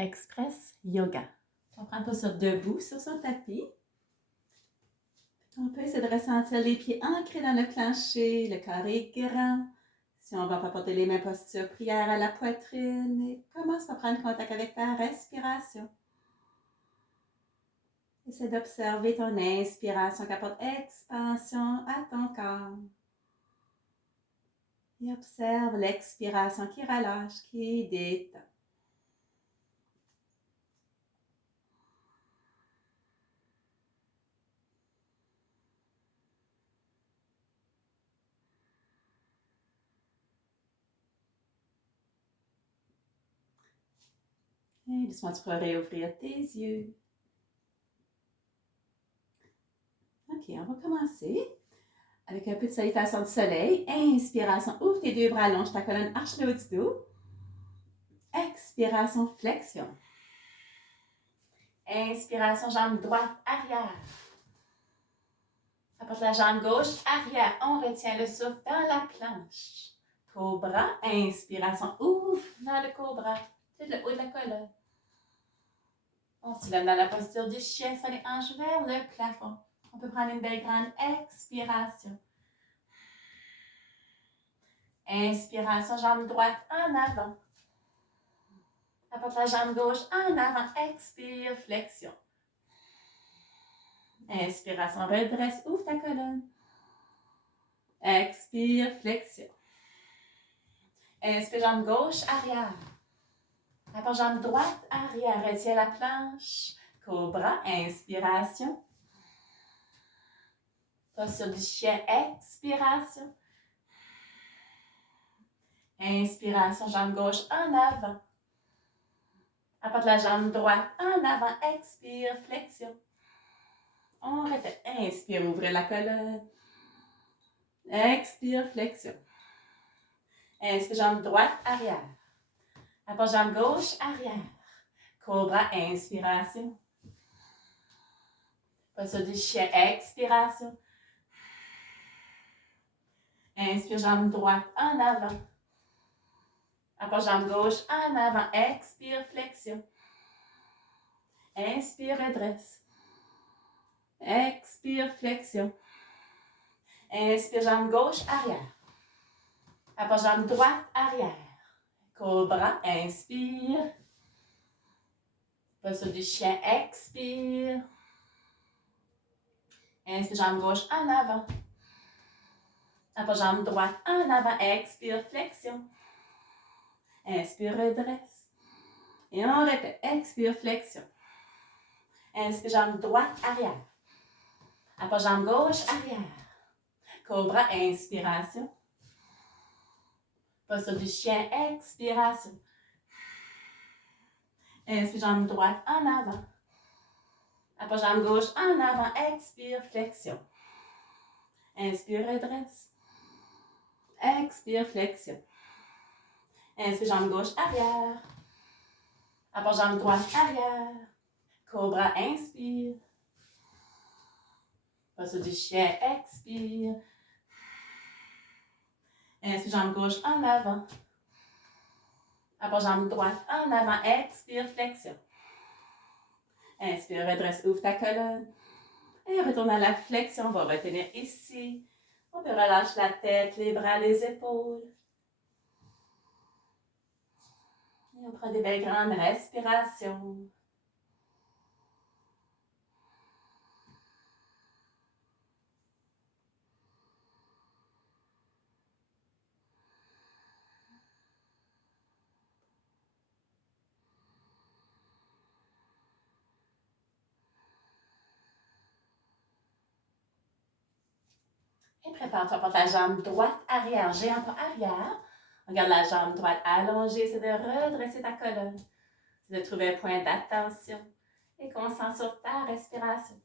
Express Yoga. On prend pas sur debout sur son tapis. On peut essayer de ressentir les pieds ancrés dans le plancher, le corps est grand. Si on va pas porter les mêmes postures, prière à la poitrine et commence par prendre contact avec ta respiration. Essaie d'observer ton inspiration qui apporte expansion à ton corps. Et observe l'expiration qui relâche, qui détend. Et doucement, tu pourras réouvrir tes yeux. OK, on va commencer avec un peu de salutation du soleil. Inspiration, ouvre tes deux bras, allonge ta colonne, arche le haut du dos. Expiration, flexion. Inspiration, jambe droite, arrière. Apporte la jambe gauche, arrière. On retient le souffle dans la planche. Cobra, inspiration, ouvre dans le cobra. C'est le haut de la colonne. On se lève dans la posture du chien, sur les hanches vers le plafond. On peut prendre une belle grande expiration. Inspiration, jambe droite en avant. Apporte la jambe gauche en avant. Expire, flexion. Inspiration, redresse, ouvre ta colonne. Expire, flexion. Inspire, jambe gauche, arrière. Apporte jambe droite, arrière. Retiens la planche. Cobra, inspiration. Posture du chien, expiration. Inspiration, jambe gauche en avant. Apporte la jambe droite en avant. Expire, flexion. On répète. Inspire, ouvrez la colonne. Expire, flexion. Inspire, jambe droite, arrière. Apporte jambe gauche, arrière. Cobra, inspiration. Posture du chien, expiration. Inspire, jambe droite en avant. Apporte jambe gauche en avant. Expire, flexion. Inspire, redresse. Expire, flexion. Inspire, jambe gauche, arrière. Apporte jambe droite, arrière. Cobra, inspire. Posture du chien, expire. Inspire, jambe gauche en avant. Apporte jambe droite en avant. Expire, flexion. Inspire, redresse. Et on répète. Expire, flexion. Inspire, jambe droite, arrière. Apporte jambe gauche, arrière. Cobra, inspiration. Posture du chien, expiration. Inspire, jambe droite en avant. Apporte jambe gauche en avant. Expire, flexion. Inspire, redresse. Expire, flexion. Inspire, jambe gauche, arrière. Apporte jambe droite, arrière. Cobra, inspire. Posture du chien, expire. Inspire, jambe gauche en avant. Apporte jambe droite en avant. Expire, flexion. Inspire, redresse, ouvre ta colonne. Et retourne à la flexion. On va retenir ici. On peut relâcher la tête, les bras, les épaules. Et on prend des belles grandes respirations. Et prépare-toi pour ta jambe droite arrière, géant pas arrière. Regarde la jambe droite allongée, c'est de redresser ta colonne. C'est de trouver un point d'attention et concentre sur ta respiration.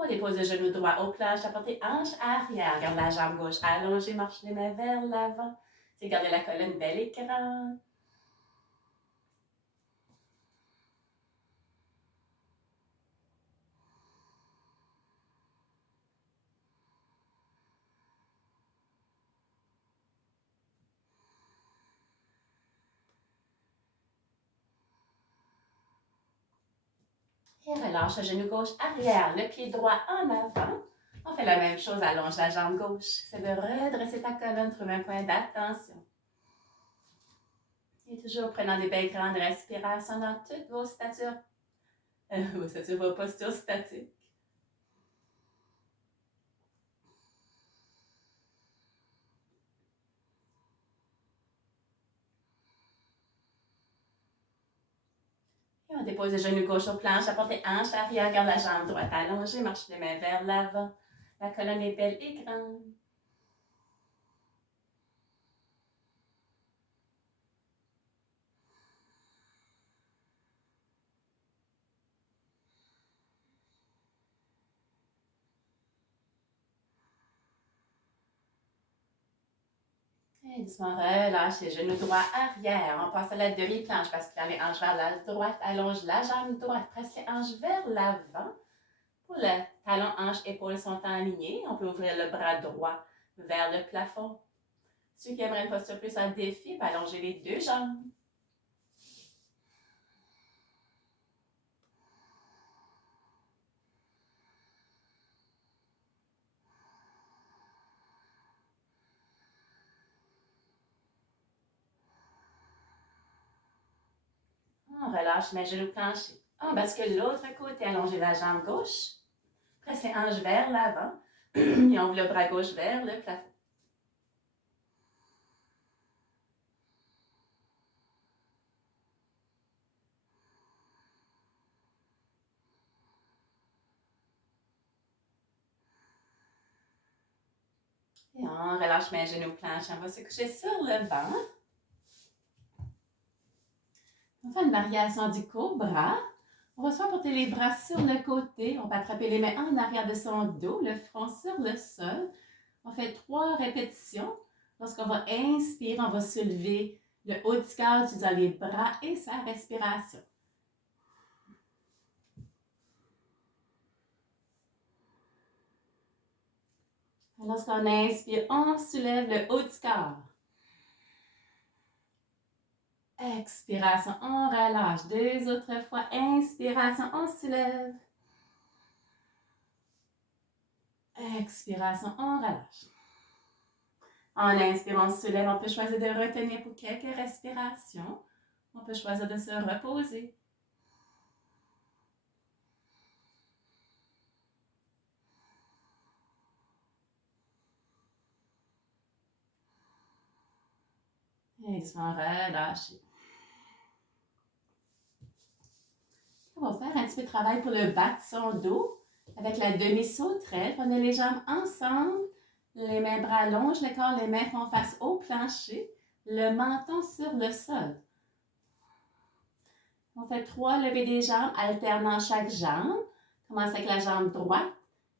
On dépose le genou droit au planche, apporte tes hanches arrière. Garde la jambe gauche allongée, marche les mains vers l'avant. C'est garder la colonne belle et grande. Et relâche le genou gauche arrière, le pied droit en avant. On fait la même chose, allonge la jambe gauche. C'est de redresser ta colonne, trouver un point d'attention. Et toujours prenant des belles grandes respirations dans toutes vos vos postures statiques. Et on dépose le genou gauche aux planches, apporte les hanches arrière, garde la jambe droite allongée, marche les mains vers l'avant. La colonne est belle et grande. Et doucement, relâche les genoux droits arrière. On passe à la demi-planche, bascule les hanches vers la droite, allonge la jambe droite, presse les hanches vers l'avant. Pour le talon, hanche, épaules sont alignés. On peut ouvrir le bras droit vers le plafond. Ceux qui aimeraient une posture plus en défi, peuvent allonger les deux jambes. On relâche les genoux planchés. On bascule l'autre côté, allonger la jambe gauche. Presse les hanches vers l'avant. Et on ouvre le bras gauche vers le plafond. Et on relâche mes genoux planchés. On va se coucher sur le ventre. On fait une variation du cobra. On va soit porter les bras sur le côté. On peut attraper les mains en arrière de son dos, le front sur le sol. On fait 3 répétitions. Lorsqu'on va inspirer, on va soulever le haut du corps utilisant les bras et sa respiration. Lorsqu'on inspire, on soulève le haut du corps. Expiration, on relâche. 2 autres fois. Inspiration, on soulève. Expiration, on relâche. En inspirant, on se soulève. On peut choisir de retenir pour quelques respirations. On peut choisir de se reposer. Et doucement relâcher. On va faire un petit peu de travail pour le bas de son dos avec la demi-sauterelle. On a les jambes ensemble, les mains bras allongent le corps, les mains font face au plancher, le menton sur le sol. On fait 3 levées des jambes, alternant chaque jambe. Commence avec la jambe droite.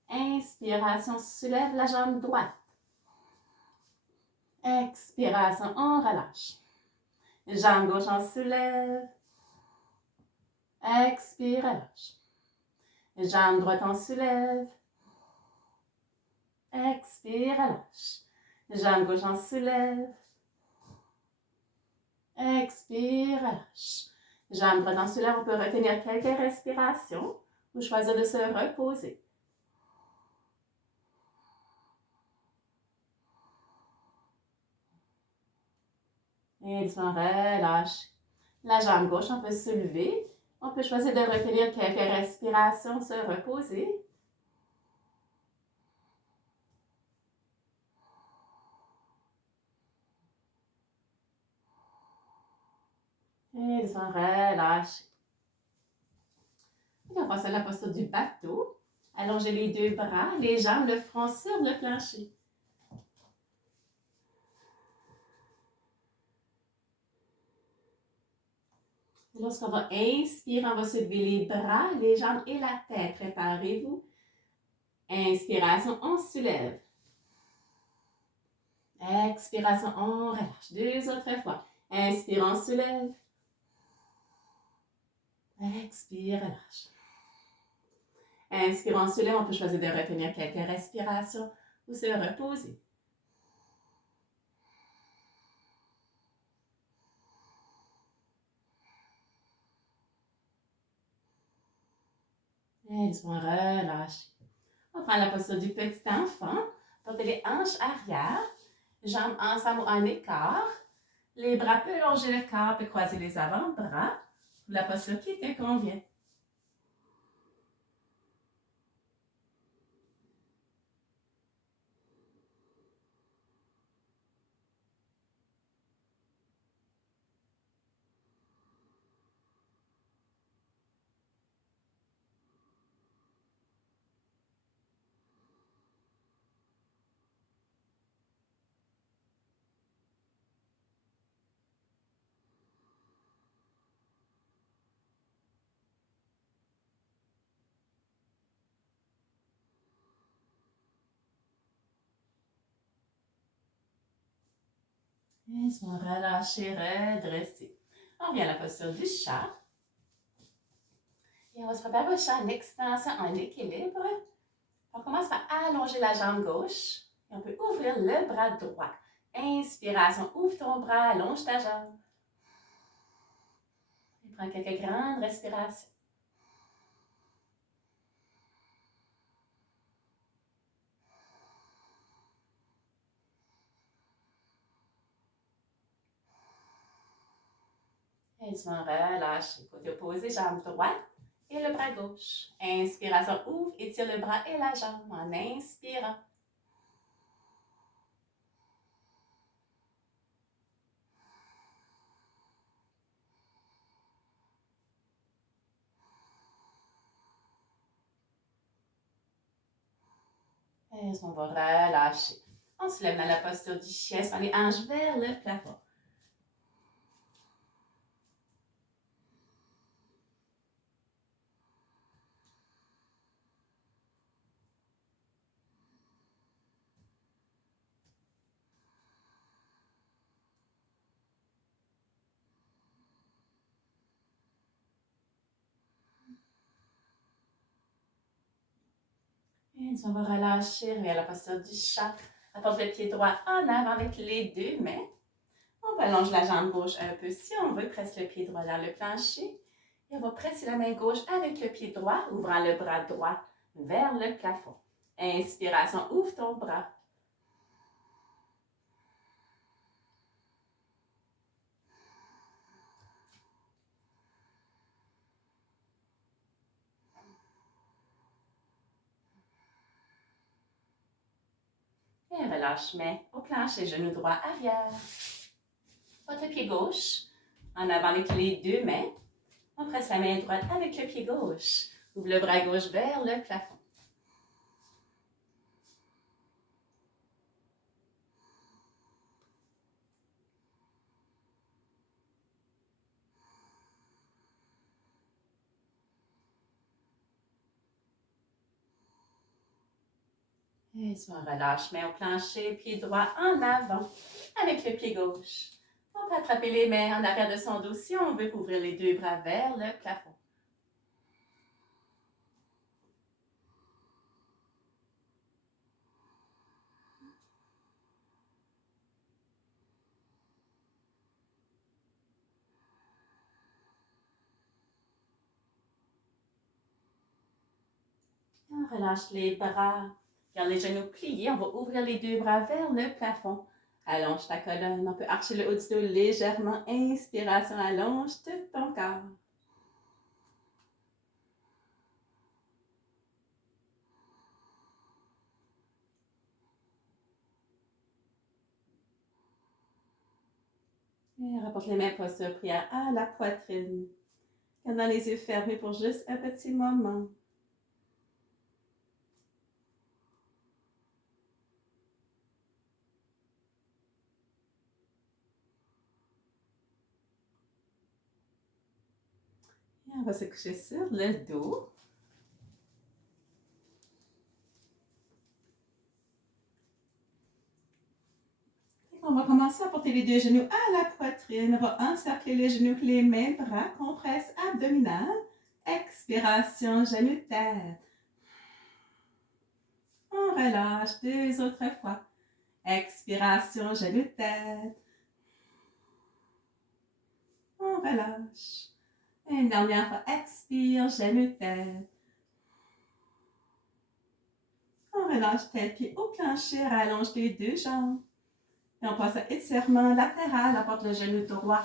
Inspiration, soulève la jambe droite. Expiration, on relâche. Jambe gauche, on soulève. Expire, relâche. Jambe droite, on soulève. Expire, relâche. Jambe gauche, on soulève. Expire, relâche. Jambe droite, on soulève. On peut retenir quelques respirations ou choisir de se reposer. Et doucement, relâche. La jambe gauche, on peut se lever. On peut choisir de retenir quelques respirations, se reposer. Et doucement, relâche. Et on passe à la posture du bateau. Allongez les 2 bras, les jambes, le front sur le plancher. Lorsqu'on va inspirer, on va soulever les bras, les jambes et la tête. Préparez-vous. Inspiration, on soulève. Expiration, on relâche. 2 autres fois. Inspire, on soulève. Expire, relâche. Inspire, on soulève. On peut choisir de retenir quelques respirations ou se reposer. Laisse-moi relâcher. On prend la posture du petit enfant. Portez les hanches arrière. Jambes ensemble en écart. Les bras peuvent longer le corps et croiser les avant-bras. La posture qui te convient. Laisse-moi relâcher, redresser. On vient à la posture du chat. Et on va se préparer au chat en extension, en équilibre. On commence par allonger la jambe gauche. Et on peut ouvrir le bras droit. Inspiration, ouvre ton bras, allonge ta jambe. Et prends quelques grandes respirations. Laisse-moi relâcher. Côté opposé, jambe droite et le bras gauche. Inspiration, ouvre, étire le bras et la jambe en inspirant. Et on va relâcher. On se lève dans la posture du chien, on les hanches vers le plafond. Et on va relâcher vers la posture du chat. Apporte le pied droit en avant avec les deux mains. On va allonger la jambe gauche un peu si on veut. Presse le pied droit vers le plancher. Et on va presser la main gauche avec le pied droit, ouvrant le bras droit vers le plafond. Inspiration, ouvre ton bras. Et relâche main au plancher, genou droit arrière. Porte le pied gauche en avant avec les deux mains. On presse la main droite avec le pied gauche. Ouvre le bras gauche vers le plafond. Et on relâche, main au plancher, pied droit en avant avec le pied gauche. On peut attraper les mains en arrière de son dos si on veut ouvrir les deux bras vers le plafond. On relâche les bras. Garde les genoux pliés. On va ouvrir les deux bras vers le plafond. Allonge ta colonne. On peut archer le haut du dos légèrement. Inspiration, allonge tout ton corps. Et rapporte les mains posture prière à la poitrine. Gardant les yeux fermés pour juste un petit moment. Et on va se coucher sur le dos. On va commencer à porter les deux genoux à la poitrine. On va encercler les genoux, les mains, bras, compresse abdominale. Expiration, genoux, tête. On relâche deux autres fois. Expiration, genoux, tête. On relâche. Une dernière fois, expire, genoux, tête. On relâche tête, pied au plancher, rallonge les deux jambes. Et on passe à étirement latéral, apporte le genou droit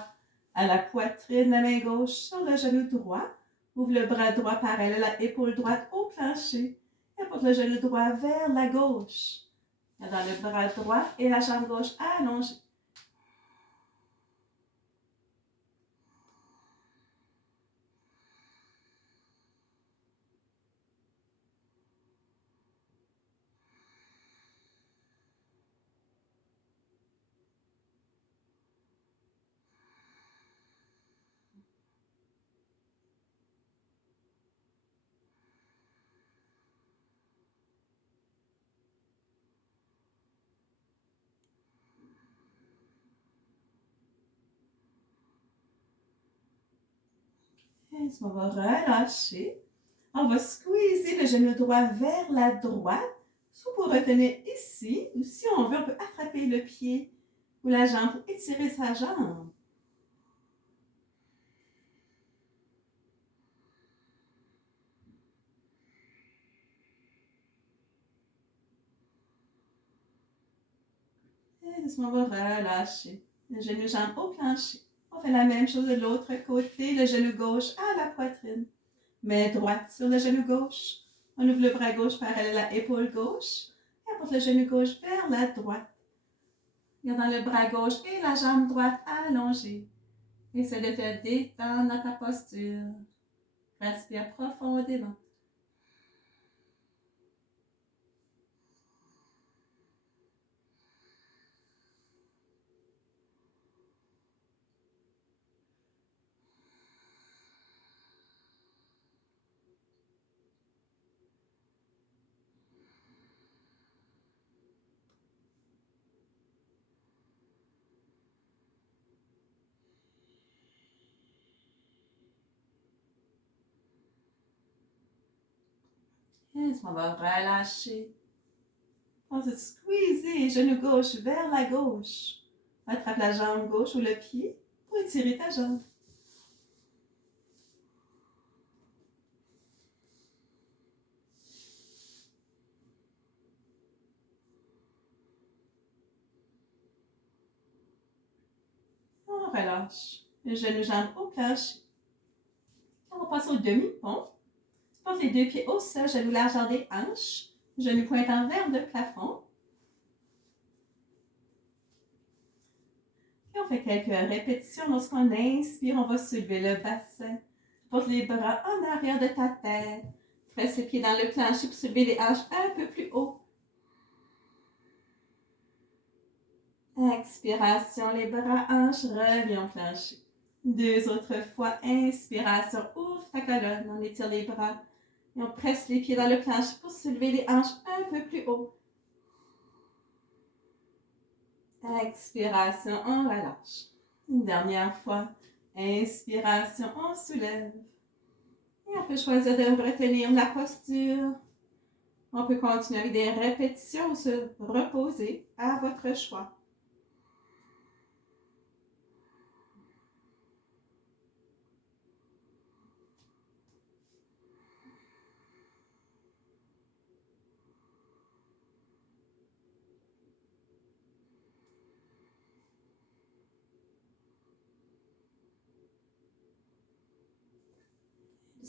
à la poitrine, la main gauche sur le genou droit. Ouvre le bras droit parallèle à l'épaule droite au plancher. Et apporte le genou droit vers la gauche. Dans le bras droit et la jambe gauche allongée. Et on va relâcher. On va squeezer le genou droit vers la droite. Soit pour retenir ici, ou si on veut, on peut attraper le pied ou la jambe pour étirer sa jambe. Et on va relâcher. Le genou jambe au plancher. On fait la même chose de l'autre côté. Le genou gauche à la poitrine. Main droite sur le genou gauche. On ouvre le bras gauche parallèle à l'épaule gauche. Et apporte le genou gauche vers la droite. Gardant le bras gauche et la jambe droite allongée. Essaie de te détendre dans ta posture. Respire profondément. Et on va relâcher. On va squeezer, genou gauche vers la gauche. Attrape la jambe gauche ou le pied pour étirer ta jambe. On relâche. Le genou jambe au plancher. On va passer au demi-pont. Porte les deux pieds au sol, genou largeur des hanches. Genou pointant vers le plafond. Et on fait quelques répétitions. Lorsqu'on inspire, on va soulever le bassin. Porte les bras en arrière de ta tête. Presse les pieds dans le plancher pour soulever les hanches un peu plus haut. Expiration, les bras hanches, reviens au plancher. Deux autres fois, inspiration, ouvre ta colonne, on étire les bras et on presse les pieds dans le plancher pour soulever les hanches un peu plus haut. Expiration, on relâche. Une dernière fois, inspiration, on soulève. Et on peut choisir de retenir la posture. On peut continuer avec des répétitions ou se reposer à votre choix.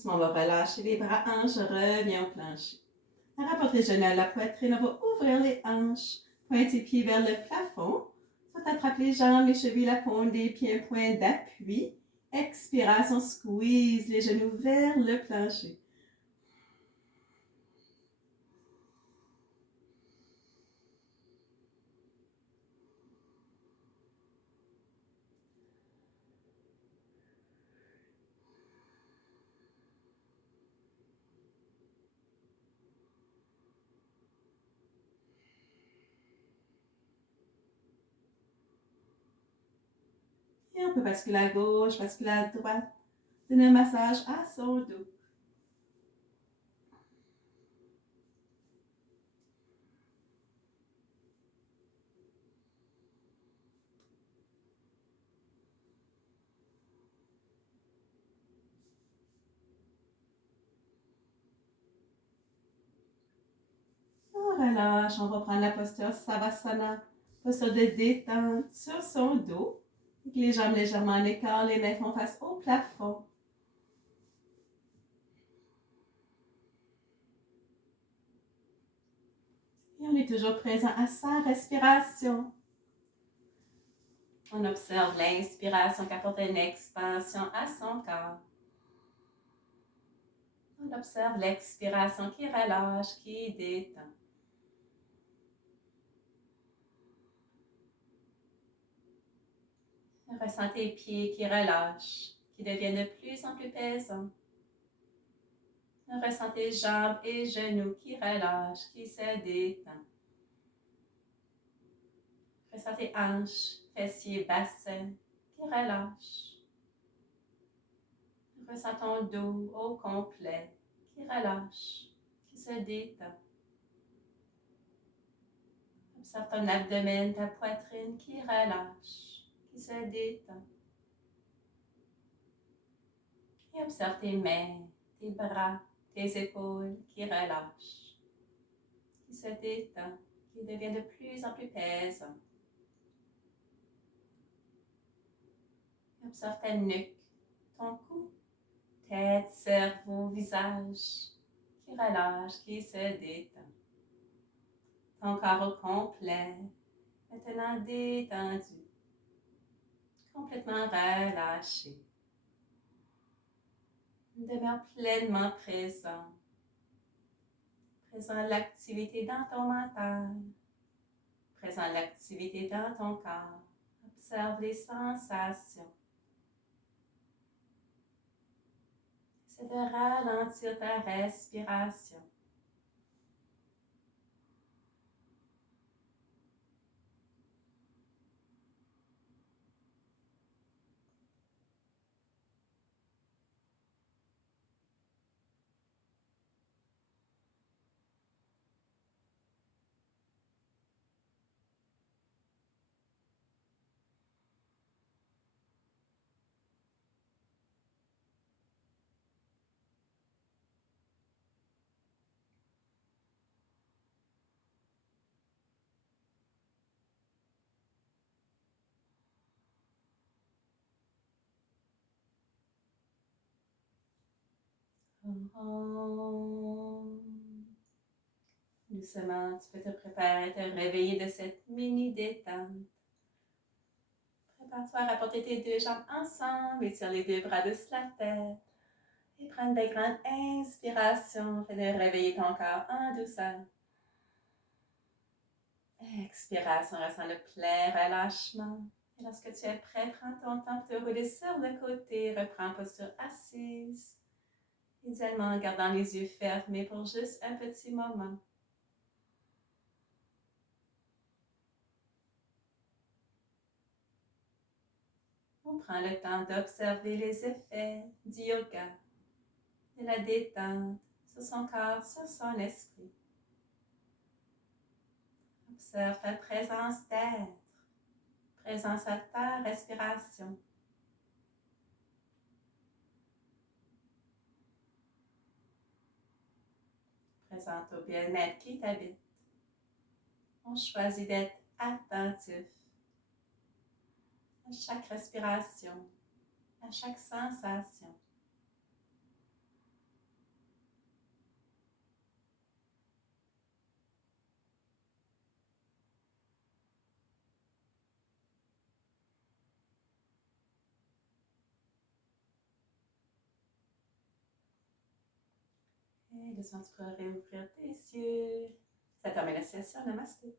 On va relâcher les bras hanches, reviens au plancher. Rapporte les genoux à la poitrine, on va ouvrir les hanches, pointe les pieds vers le plafond. Soit attrape les jambes, les chevilles, la paume des pieds, un point d'appui. Expiration, squeeze les genoux vers le plancher. Et on peut basculer à gauche, basculer à droite. Donner un massage à son dos. On relâche. On va prendre la posture Savasana, posture de détente sur son dos. Avec les jambes légèrement en écart, les mains font face au plafond. Et on est toujours présent à sa respiration. On observe l'inspiration qui apporte une expansion à son corps. On observe l'expiration qui relâche, qui détend. Ressentez les pieds qui relâchent, qui deviennent de plus en plus pesants. Ressentez jambes et genoux qui relâchent, qui se détendent. Ressentez hanches, fessiers, bassin qui relâchent. Ressentons le dos au complet qui relâche, qui se détend. Observe ton abdomen, ta poitrine qui relâche, qui se détend. Et observe tes mains, tes bras, tes épaules qui relâchent, qui se détendent, qui deviennent de plus en plus pesants. Observe ta nuque, ton cou, tête, cerveau, visage qui relâche, qui se détend. Ton corps au complet, maintenant détendu, complètement relâché. Demeure pleinement présent. Présent l'activité dans ton mental. Présent l'activité dans ton corps. Observe les sensations. C'est de ralentir ta respiration. Doucement, tu peux te préparer à te réveiller de cette mini détente. Prépare-toi à rapporter tes deux jambes ensemble, étire les deux bras dessus la tête. Et prends une belle grande inspiration, fais de réveiller ton corps en douceur. Expiration, ressens le plein relâchement. Et lorsque tu es prêt, prends ton temps pour te rouler sur le côté, reprends posture assise. Idéalement en gardant les yeux fermés pour juste un petit moment. On prend le temps d'observer les effets du yoga, de la détente sur son corps, sur son esprit. Observe ta présence d'être, présence à ta respiration. Présente au bien-être qui t'habite. On choisit d'être attentif à chaque respiration, à chaque sensation. Et doucement, tu pourras réouvrir tes yeux. Ça termine la session. Namasté.